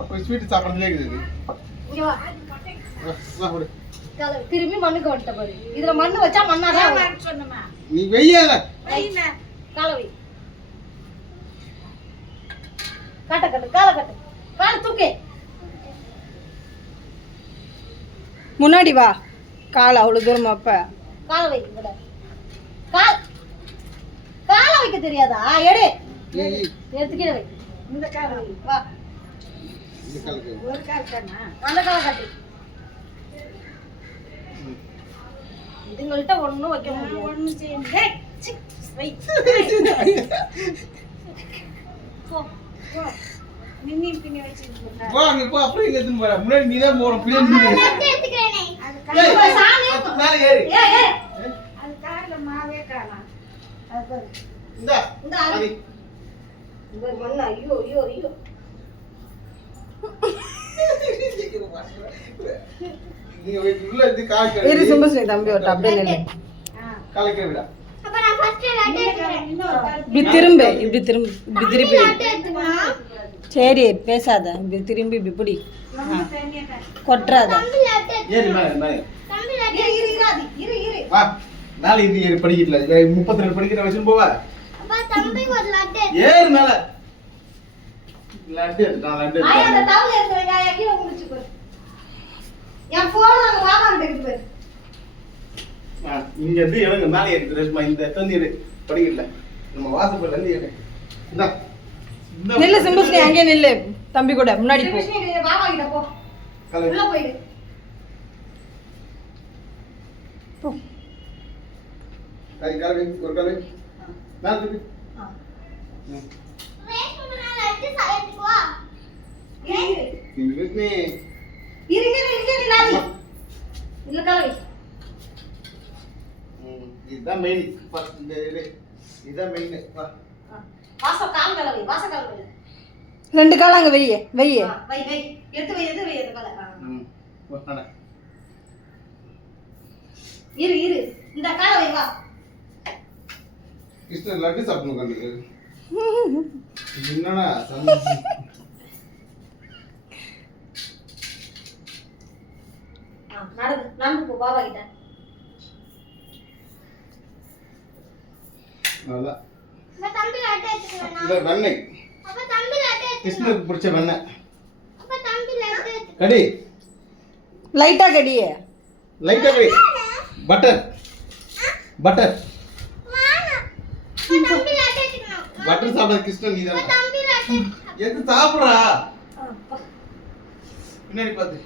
அப்ப ஸ்வீட் சாப்பிடுறதுலே இருக்குது இங்க வா வா போடு திரும்பி மண்ணுக்கு வந்துட்ட பாரு இதுல மண்ணு வச்சா மண்ணாதான் சொன்னமா நீ வெய்யல வைனா கால வை காட்ட காட்ட கால தூக்கு முன்னாடி வா கால் அவ்வளவு தூரம் அப்ப கால வை இங்கட கால வைக்க தெரியாதா எடு எடுத்துக்கிற வை இந்த கால வை வா இந்த காலுக்கு ஒரு கால் தானா அந்த கால காட்டு இதுங்கள்ட்ட ஒண்ணும் வைக்க முடியாது ஒண்ணும் செய்ய முடியாது வை போ போ நின்னி பின்னி வச்சிட்டு வா நீ போ அப்படியே இங்க எடுத்து போற முன்னாடி நீ தான் போற பின்னாடி நீ எடுத்துக்கறேனே அது சாமி மேல ஏறு ஏய் அது கார்ல மாவே காணா அது பாரு இந்த அது இந்த மண்ணா ஐயோ ஐயோ ஐயோ நீ உள்ள இது கால் இரு சும்பஸ்ரீ தம்பி ஒரு அப்படியே நில்லு காலைக்கு விடா அப்ப நான் ஃபர்ஸ்ட் லட்டு எடுத்துக்கறேன் இப்படி திரும்ப இப்படி திருப்பி சரி பேசாத இப்படி திரும்பி இப்படி பிடி கொட்டுறாத ஏறு மேல மேல தம்பி லட்டு இரு வா நாளை இது ஏறு படிக்கல 32 படிக்கிற வச்சு போவா அப்பா தம்பி ஒரு லட்டு ஏறு மேல லட்டு நான் லட்டு ஆயா அந்த டவல் எடுத்துறேன் ஆயா கீழ குடிச்சு பாரு என் போன் அங்க வாமா கிட்ட பாரு இங்க இருந்து இறங்க மேலே ஏறு ரேஷ்மா இந்த தண்ணி எடு படிக்கல நம்ம வாசப்படில இருந்து ஏறு இந்தா நில்லு சும்பஸ்ரீ அங்கே நில்லு தம்பி கூட முன்னாடி போ கிருஷ்ணகிரி பாபா கிட்ட போ உள்ள போயிடு போ கை கால் ஒரு கால் மேல தூக்கு ரேஷ்மா லட்டு சாயத்துக்கு வா இருக்கு நாடி இல்ல காலை இதுதான் மெயின் ஃபர்ஸ்ட் இந்த இதுதான் மெயின் வா வாசக்கால் வை ரெண்டு கால் அங்க வையே வை எடுத்து வை அந்த காலை வாடா இரு இந்த காலை வை வா கிருஷ்ணன் லட்டு சாப்பிடணும் கண்டிப்பா என்னடா நடந்து போ பாபா கிட்ட நல்லா நான் தம்பி லட்டு எடுத்துக்கறேன் இந்த வெண்ணெய் அப்ப தம்பி லட்டு கிருஷ்ணனுக்கு பிடிச்ச வெண்ணெய் அப்ப தம்பி லட்டு கடி லைட்டா கடியே லைட்டா கடி பட்டர் வானா தம்பி லட்டு எடுத்துக்கணும் பட்டர் சாப்பிட கிருஷ்ணன் நீ தான் தம்பி லட்டு எது சாப்பிடுறா பின்னாடி பாத்து